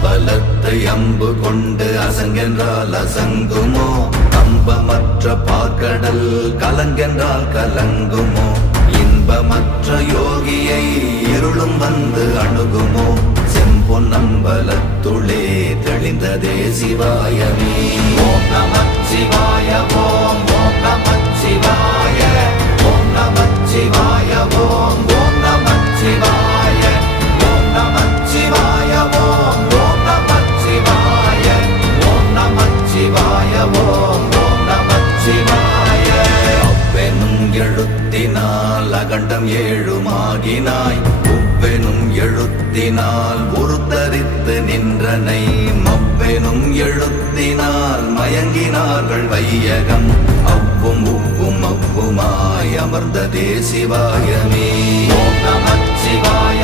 அம்பலத்தை அம்பு கொண்டு அசங்கென்றால் அசங்குமோ கம்பமற்ற பார்க்கடல் கலங்கென்றால் கலங்குமோ இன்பமற்ற யோகியை இருளும் வந்து அணுகுமோ செம்பொன்னம்பலத்துளே தெளிந்ததே சிவாயமே ஓம் நமச்சிவாய ஓம் ஓம் நமச்சிவாய ஓம் நமச்சிவாய ஓம் ஓம் நமச்சிவாய ஓம் நமச்சிவாய ஓம் ஓம் நமச்சிவாய ஓம் நமச்சிவாய ஓம் ஓம் நமச்சிவாய அவ்வெனும் எழுத்தினால் அகண்டம் ஏழுமாகினாய் உவ்வெனும் எழுத்தினால் உருத்தரித்து நின்றனை மவ்வெனும் எழுத்தினால் மயங்கினார்கள் வையகம் அவ்வும் உவ்வும் அவ்வுமாய் அமர்ந்ததே சிவாயமே ஓம் நமச்சிவாய